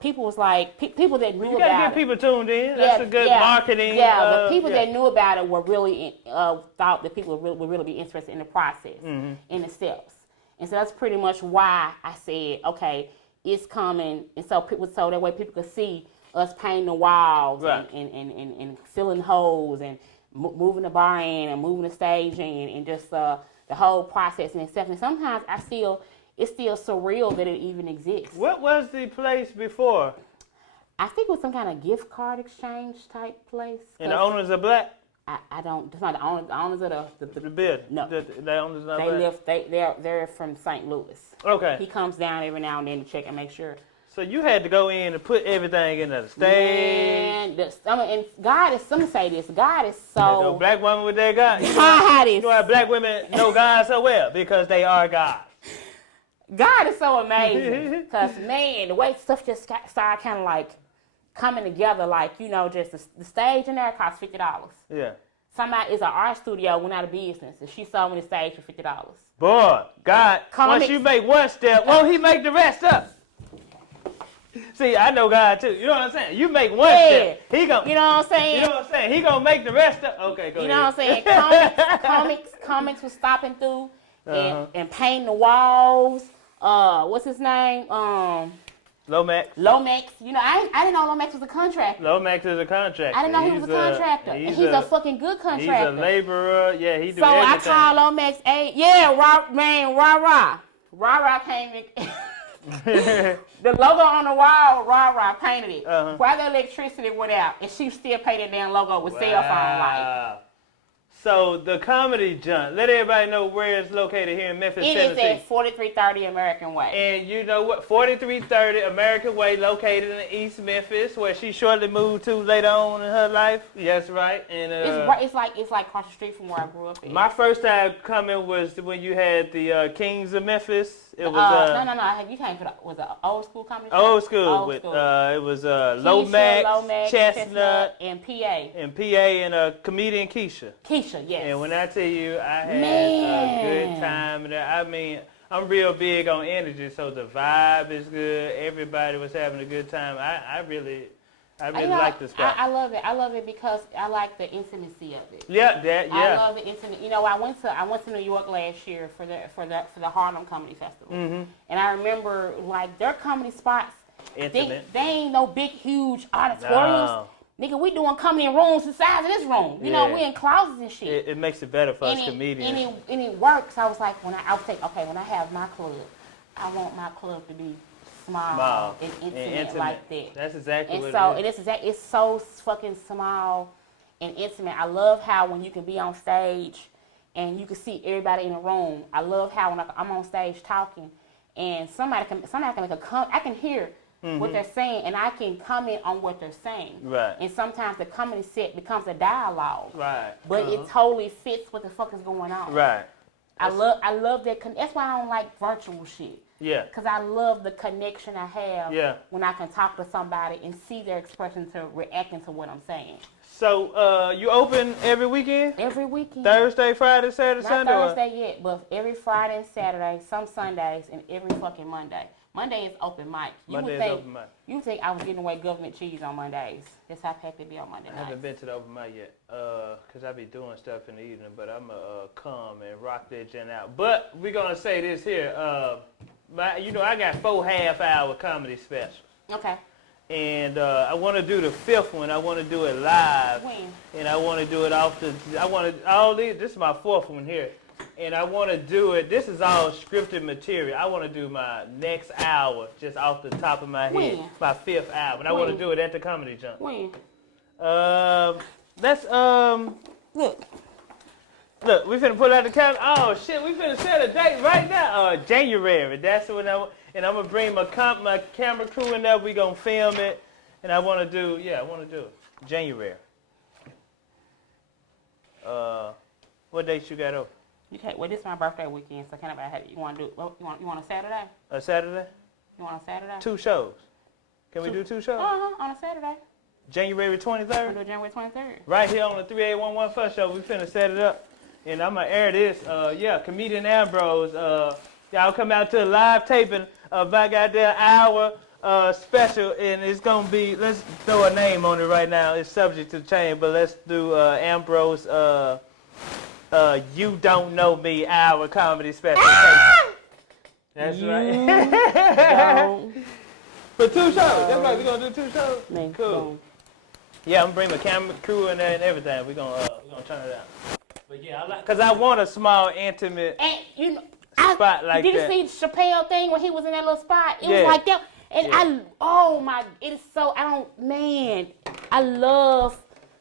people was like, people that knew about it. You gotta get people tuned in. That's a good marketing. Yeah, but people that knew about it were really, thought that people would really be interested in the process, in the steps. And so that's pretty much why I said, okay, it's coming. And so that way people could see us painting the walls and filling holes and moving the bar in and moving the stage in and just the whole process in itself. And sometimes I feel it's still surreal that it even exists. What was the place before? I think it was some kind of gift card exchange type place. And the owners are black? I don't. That's not the owners. The owners of the building. No, the owners not black. They're from St. Louis. Okay. He comes down every now and then to check and make sure. So you had to go in and put everything in the stage. Man, and God is. Let me say this. God is so. No black woman with their God. God is. You know why black women know God so well? Because they are God. God is so amazing. Because man, the way stuff just started kind of like coming together, like, you know, just the stage in there cost $50. Yeah. Somebody is an art studio went out of business, and she sold me the stage for $50. Boy, God, once you make one step, won't he make the rest up? See, I know God too. You know what I'm saying? You make one step, he gonna. You know what I'm saying? You know what I'm saying? He gonna make the rest up. Okay, go ahead. You know what I'm saying? Comics was stopping through and painting the walls. What's his name? Lomax. You know, I didn't know Lomax was a contractor. Lomax is a contractor. I didn't know he was a contractor. And he's a fucking good contractor. He's a laborer. Yeah, he do so everything. So I called Lomax. Rah came in. The logo on the wall, Rah painted it. While the electricity went out, and she still paid that damn logo with cell phone light. So the comedy joint, let everybody know where it's located here in Memphis, Tennessee. It is at 4330 American Way. And you know what? 4330 American Way, located in East Memphis, where she shortly moved to later on in her life. Yes, right. And it's like across the street from where I grew up. My first time coming was when you had the Kings of Memphis. It was no. You came for was an old school comedy show? Old school. It was Lomax, Chestnut, and PA. And comedian Keisha. Keisha, yes. And when I tell you, I had a good time there. I mean, I'm real big on energy, so the vibe is good. Everybody was having a good time. I really like this spot. I love it. I love it because I like the intimacy of it. Yeah. I love the intimacy. You know, I went to New York last year for the Harlem Comedy Festival, and I remember like their comedy spots. Intimate. They ain't no big, huge auditoriums. No. Nigga, we doing comedy in rooms the size of this room. You know, we in closets and shit. It makes it better for us comedians. And it works. I was like, when I have my club, I want my club to be small and intimate like that. That's exactly what it is. It's so fucking small and intimate. I love how when you can be on stage and you can see everybody in the room. I love how when I'm on stage talking and somebody can make a comment. I can hear what they're saying, and I can comment on what they're saying. Right. And sometimes the comedy set becomes a dialogue. Right. But it totally fits what the fuck is going on. Right. I love that. That's why I don't like virtual shit. Yeah. Because I love the connection I have when I can talk to somebody and see their expression to reacting to what I'm saying. So you open every weekend? Every weekend. Thursday, Friday, Saturday, Sunday? Not Thursday yet, but every Friday and Saturday, some Sundays, and every fucking Monday. Monday is open mic. You think I was giving away government cheese on Mondays. That's how packed it be on Monday nights. I haven't been to the open mic yet, because I be doing stuff in the evening, but I'm going to come and rock that gen out. But we're going to say this here. I got 4 half-hour comedy specials. Okay. And I want to do the 5th one. I want to do it live. When? And I want to do it this is my 4th one here. And I want to do it, this is all scripted material. I want to do my next hour just off the top of my head. My 5th hour. And I want to do it at the Comedy Jump. When? Look, we finna pull out the camera. Oh, shit, we finna set a date right now. January. That's when and I'm going to bring my camera crew in there. We going to film it. And I want to do it. January. What dates you got open? Well, this is my birthday weekend, so can I have it? You want to do? You want a Saturday? A Saturday? You want a Saturday? 2 shows. Can we do 2 shows? On a Saturday. January 23rd? We'll do January 23rd. Right here on the 3811 First Show. We finna set it up. And I'm going to air this. Comedian Ambrose. Y'all come out to a live taping of my goddamn hour special. And it's going to be, let's throw a name on it right now. It's subject to change, but let's do Ambrose. You Don't Know Me hour comedy special. That's right. For 2 shows. That's right. We're going to do 2 shows. Cool. Yeah, I'm going to bring my camera crew in there and everything. We're going to turn it out. But yeah, because I want a small, intimate spot like did that. Did you see Chappelle thing when he was in that little spot? It was like that. And it is so, I love,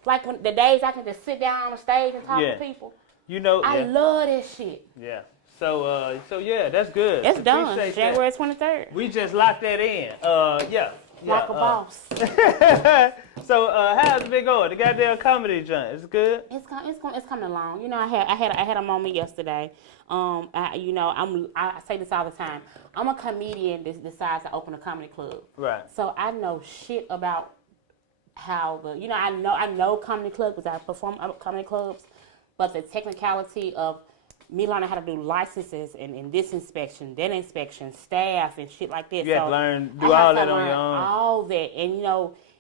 like, when the days I can just sit down on the stage and talk to people. You know, I love that shit. Yeah. So yeah, that's good. It's done. January 23rd. We just locked that in. Like a boss. So how's it been going? The goddamn comedy joint, is it good? It's coming along. You know, I had a moment yesterday. I say this all the time. I'm a comedian that decides to open a comedy club. Right. So I know shit about how I know comedy clubs because I perform at comedy clubs, but the technicality of me learning how to do licenses and this inspection, that inspection, staff and shit like that. You have to learn, do all that on your own. All that. And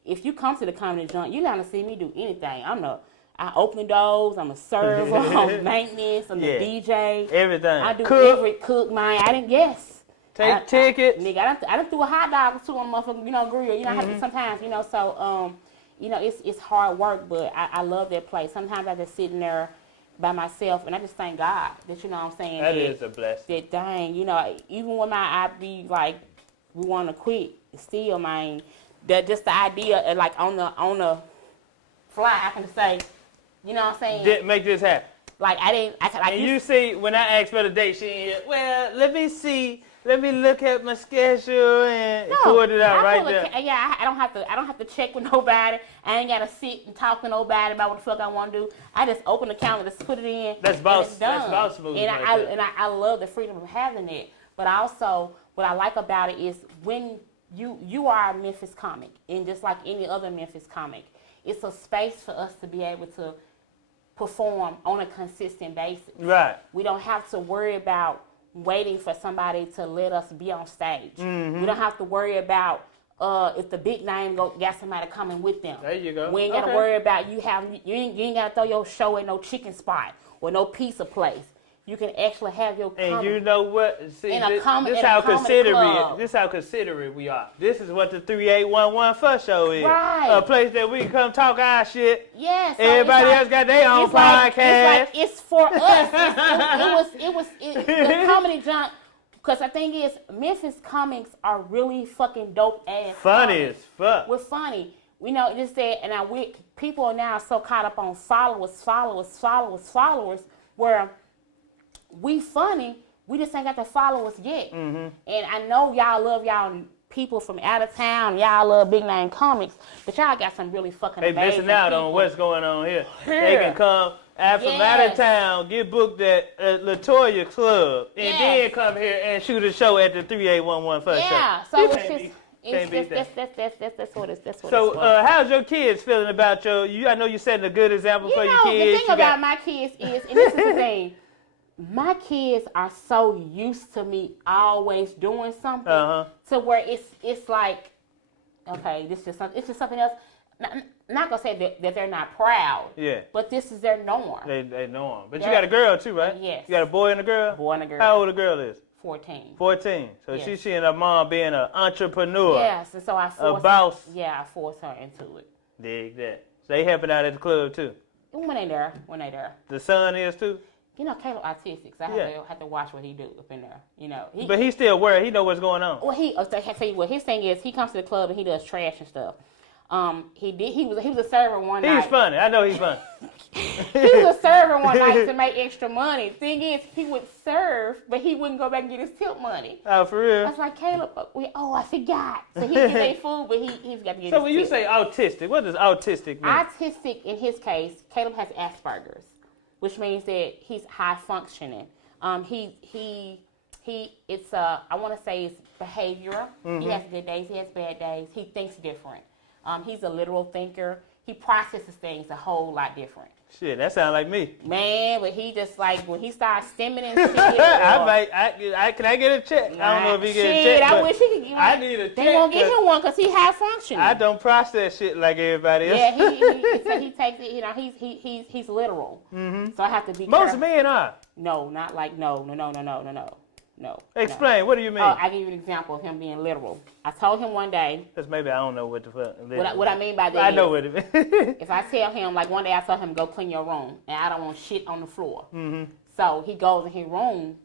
if you come to the comedy joint, you're not gonna see me do anything. I open the doors, I'm a server, I'm maintenance, I'm the DJ. Everything. I do cook mine. Take tickets. Nigga, I done threw a hot dog or two on motherfucking, grill. I have to sometimes, so it's hard work, but I love that place. Sometimes I just sit in there by myself, and I just thank God that, what I'm saying. That is a blessing. That dang, even when I be like, we want to quit, still, man, that just the idea of like on the fly, I can just say, you know what I'm saying? Didn't make this happen. Like you see, when I asked for the date, she ain't, well, let me see. Let me look at my schedule and sort it out right there. I don't have to check with nobody. I ain't gotta sit and talk to nobody about what the fuck I want to do. I just open the calendar, just put it in. That's boss. That's boss move. And I love the freedom of having it. But also, what I like about it is when you are a Memphis comic, and just like any other Memphis comic, it's a space for us to be able to perform on a consistent basis. Right. We don't have to worry about waiting for somebody to let us be on stage. Mm-hmm. We don't have to worry about if the big name got somebody coming with them. There you go. We ain't got to worry about you ain't got to throw your show at no chicken spot or no pizza place. You can actually have your comedy. And you know what? See, this how considerate we are. This is what the 3811 Fuss Show is. Right. A place that we can come talk our shit. Yes. So everybody else got their own podcast. It's for us. It was the comedy junk. Because the thing is, Memphis comics are really fucking dope ass. Funny as fuck. We're funny. Just that, and people are now so caught up on followers, where we funny, we just ain't got the followers yet. Mm-hmm. And I know y'all love y'all people from out of town. Y'all love big name comics, but y'all got some really fucking amazing people. They missing out on what's going on here. They can come from out of town, get booked at LaToya Club, and then come here and shoot a show at the 3811 Fuss Show. Yeah, so that's what it's. So, how's your kids feeling about I know you're setting a good example for your kids. The thing about my kids is, and this is the thing, my kids are so used to me always doing something to where it's like, okay, it's just something else. Not gonna say that they're not proud. Yeah. But this is their norm. They norm. But you got a girl too, right? Yes. You got a boy and a girl? Boy and a girl. How old the girl is? 14. 14. So she's seeing her mom being an entrepreneur. Yes, and so I forced a boss. I forced her into it. Dig that. So they helping out at the club too? When they there. The son is too? Caleb autistic, so I have to watch what he do up in there. But he's still worried. He know what's going on. Well, I tell you what, his thing is, he comes to the club and he does trash and stuff. He was a server one night. He's funny. I know he's funny. He was a server one night to make extra money. Thing is, he would serve, but he wouldn't go back and get his tip money. Oh, for real? I was like, Caleb, I forgot. So he get their food, but he's got to get his tip. So when you say autistic, what does autistic mean? Autistic, in his case, Caleb has Asperger's, which means that he's high functioning. I want to say it's behavioral. Mm-hmm. He has good days, he has bad days. He thinks different. He's a literal thinker. He processes things a whole lot different. Shit, that sounds like me. Man, but he just like, when he starts stimming and shit. Can I get a check? I don't know if he get a check. I wish he could get one. I need a check. They won't get him one because he high functioning. I don't process shit like everybody else. Yeah, he takes it, he's literal. Mm-hmm. So I have to be careful. Most men are. No, not like, no. Explain. What do you mean? I'll give you an example of him being literal. I told him one day. Because maybe I don't know what the fuck. What I mean by that I know what it means. If I tell him, like one day I told him, go clean your room, and I don't want shit on the floor. Mm-hmm. So he goes in his room.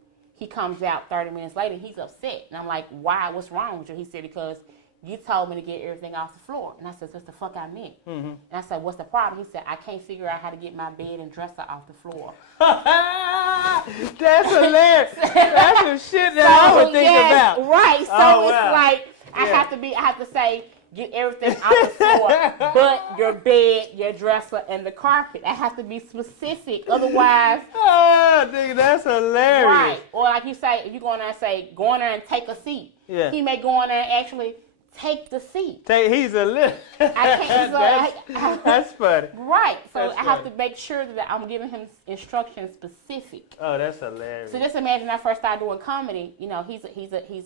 he comes out 30 minutes later and he's upset. And I'm like, why? What's wrong with you? He said, because you told me to get everything off the floor. And I said, that's the fuck I meant. And I said, what's the problem? He said, I can't figure out how to get my bed and dresser off the floor. That's hilarious. That's some shit that I would think about. Right. So it's like, I have to say, get everything off the floor, but your bed, your dresser, and the carpet. I have to be specific. Otherwise, nigga, that's hilarious. Right. Or like you say, if you go in there and say, go in there and take a seat. Yeah. He may go in there and actually take the seat. He's a little. That's funny. Right. So I have to make sure that I'm giving him instructions specific. Oh, that's hilarious. So just imagine when I first started doing comedy. You know, he's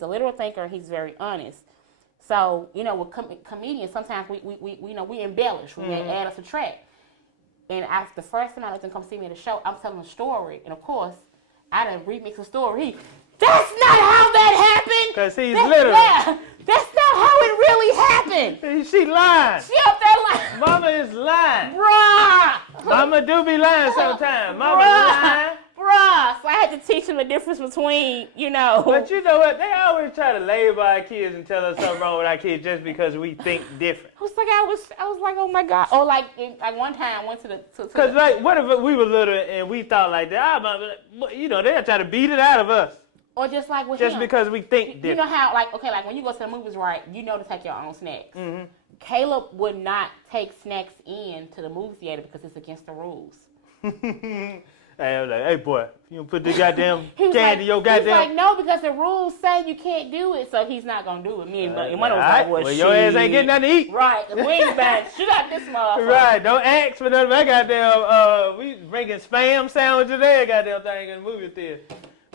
a literal thinker. He's very honest. So, you know, with comedians, sometimes we embellish, we add or subtract. And after the first time I let them come see me at the show, I'm telling a story. And of course, I done remix a story. That's not how that happened! Because he's literal. Yeah, that's not how it really happened! She lying. She up there lying. Mama is lying. Bruh! Mama do be lying sometimes. Mama lying. Bruh, so I had to teach them the difference between, you know. But you know what? They always try to label our kids and tell us something wrong with our kids just because we think different. I was like, oh my God. Or like one time I went to the. Because like, what if we were little and we thought like that? You know, they'll try to beat it out of us. Or just like with just him. Because we think different. You know how, like when you go to the movies, right, you know to take your own snacks. Mm-hmm. Caleb would not take snacks in to the movie theater because it's against the rules. Hey, I was like, hey, boy, you don't put the goddamn candy in your goddamn... He's like, no, because the rules say you can't do it, so he's not going to do it. Me and one of us was your ass ain't getting nothing to eat. Right, we ain't bad. Shoot out this motherfucker. Right, don't ask for nothing. I goddamn, we bringing Spam sandwiches there, goddamn thing in the movie theater.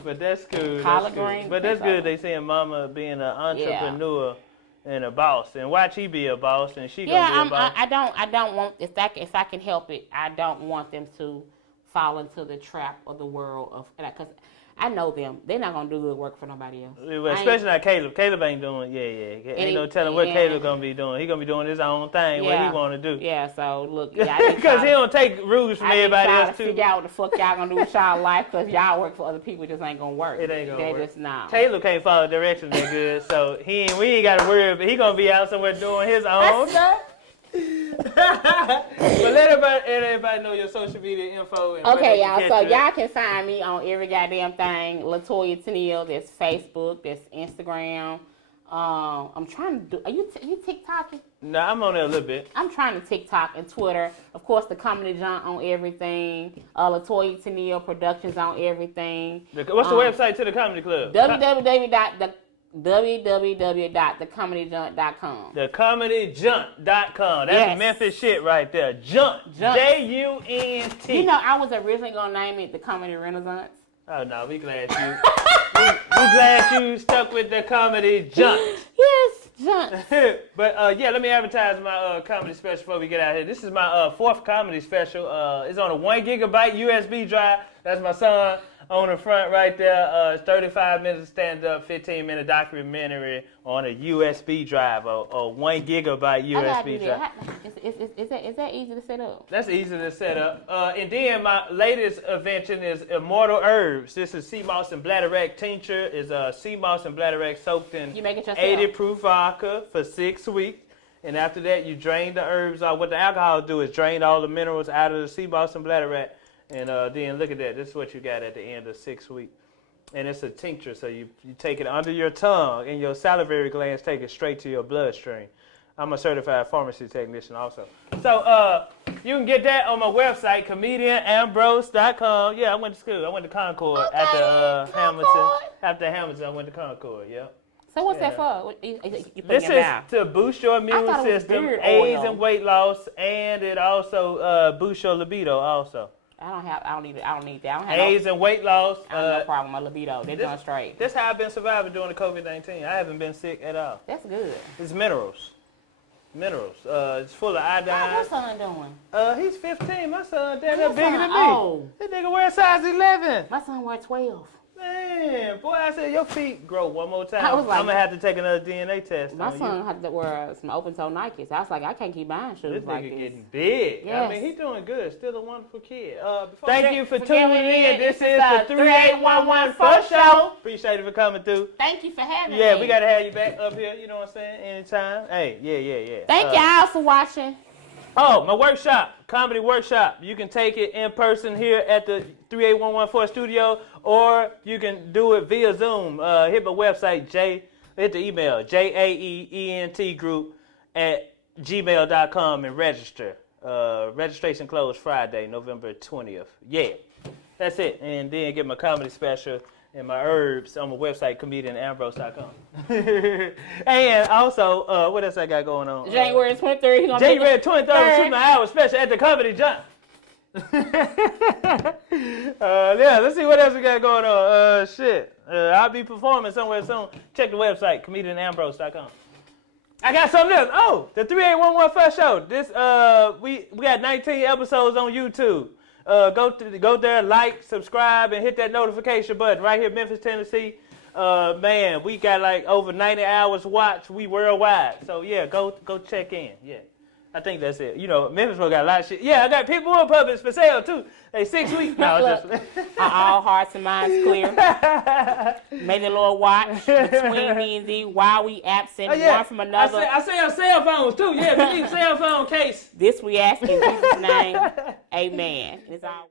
But that's cool. Collard greens. But that's good they seeing Mama being an entrepreneur and a boss. And watch he be a boss, and she gonna be a boss. I don't want, if I can help it, I don't want them to fall into the trap of the world of, because I know them. They're not going to do good work for nobody else. Well, especially not Caleb. Caleb ain't doing, ain't no telling what Caleb going to be doing. He going to be doing his own thing, what he want to do. Yeah, so look. Because he don't take rules from everybody else, too. I figure out what the fuck y'all going to do with y'all life, because y'all work for other people. It just ain't going to work. It ain't going to work. Just not. Caleb can't follow directions that good, so we ain't got to worry about. He going to be out somewhere doing his own stuff. But let everybody know your social media info. And okay, y'all. So y'all can find me on every goddamn thing. LaToya Tennille. There's Facebook. There's Instagram. I'm trying to do. Are you TikToking? No, I'm on there a little bit. I'm trying to TikTok and Twitter. Of course, the Comedy Junk on everything. LaToya Tennille Productions on everything. What's the website to the comedy club? www.thecomedyjunk.com. Thecomedyjunk.com. That's Memphis shit right there. Junk. Junt. You know, I was originally gonna name it the Comedy Renaissance. Oh no, we glad you. we glad you stuck with the Comedy Junk. Yes, Junk. But let me advertise my comedy special before we get out here. This is my fourth comedy special. It's on a 1 gigabyte USB drive. That's my son on the front right there. 35 minutes of stand-up, 15-minute documentary on a USB drive, a 1 gigabyte USB drive. Is that easy to set up? That's easy to set up. And then my latest invention is Immortal Herbs. This is Seamoss and Bladderwack tincture. Is Seamoss and Bladderwack soaked in 80 proof vodka for 6 weeks. And after that, you drain the herbs out. What the alcohol do is drain all the minerals out of the Seamoss and Bladderwack. And then look at that. This is what you got at the end of 6 weeks. And it's a tincture, so you take it under your tongue, and your salivary glands take it straight to your bloodstream. I'm a certified pharmacy technician also. So you can get that on my website, comedianambrose.com. Yeah, I went to school. I went to Concord after Hamilton. After Hamilton, I went to Concord, yeah. So what's that for? This is to boost your immune system, aids and weight loss, and it also boosts your libido also. I don't need that. AIDS and weight loss. I have no problem with my libido. They're doing straight. That's how I've been surviving during the COVID-19. I haven't been sick at all. That's good. It's minerals. It's full of iodine. How's your son doing? He's 15. My son, damn near bigger than me. This nigga wears size 11. My son wears 12. Man, boy, I said your feet grow one more time. I was like, I'm gonna have to take another DNA test. My son had to wear some open-toe Nikes. I was like, I can't keep buying shoes This like nigga this. getting big. Yes. I mean, he's doing good. Still a wonderful kid. Thank You for tuning tuning in. in. This This is is the 3811 First Show. Appreciate it for coming through. Thank you for having me. Yeah, we gotta have you back up here. You know what I'm saying? Anytime. Hey, yeah. Thank y'all for watching. Oh, my workshop, comedy workshop. You can take it in person here at the 38114 studio, or you can do it via Zoom. Hit my website, hit the email, jaeentgroup@gmail.com and register. Registration closed Friday, November 20th. Yeah, that's it. And then get my comedy special and my herbs on my website, comedianambrose.com. And also, what else I got going on? January 23rd. January 23rd, shoot my hour special at the Comedy Jump. Yeah, let's see what else we got going on. I'll be performing somewhere soon. Check the website, comedianambrose.com. I got something else. Oh, the 3811 First Show. This we got 19 episodes on YouTube. Go there, like, subscribe, and hit that notification button right here, Memphis, Tennessee. Man, we got like over 90 hours watched. We worldwide. So yeah, go check in. Yeah, I think that's it. You know, Memphis got a lot of shit. Yeah, I got people in puppets for sale too. They 6 weeks now. Are all hearts and minds clear? May the Lord watch between me and thee while we absent one from another. I sell cell phones too. Yeah, we need a cell phone case. This we ask in Jesus' name. Amen. It's all.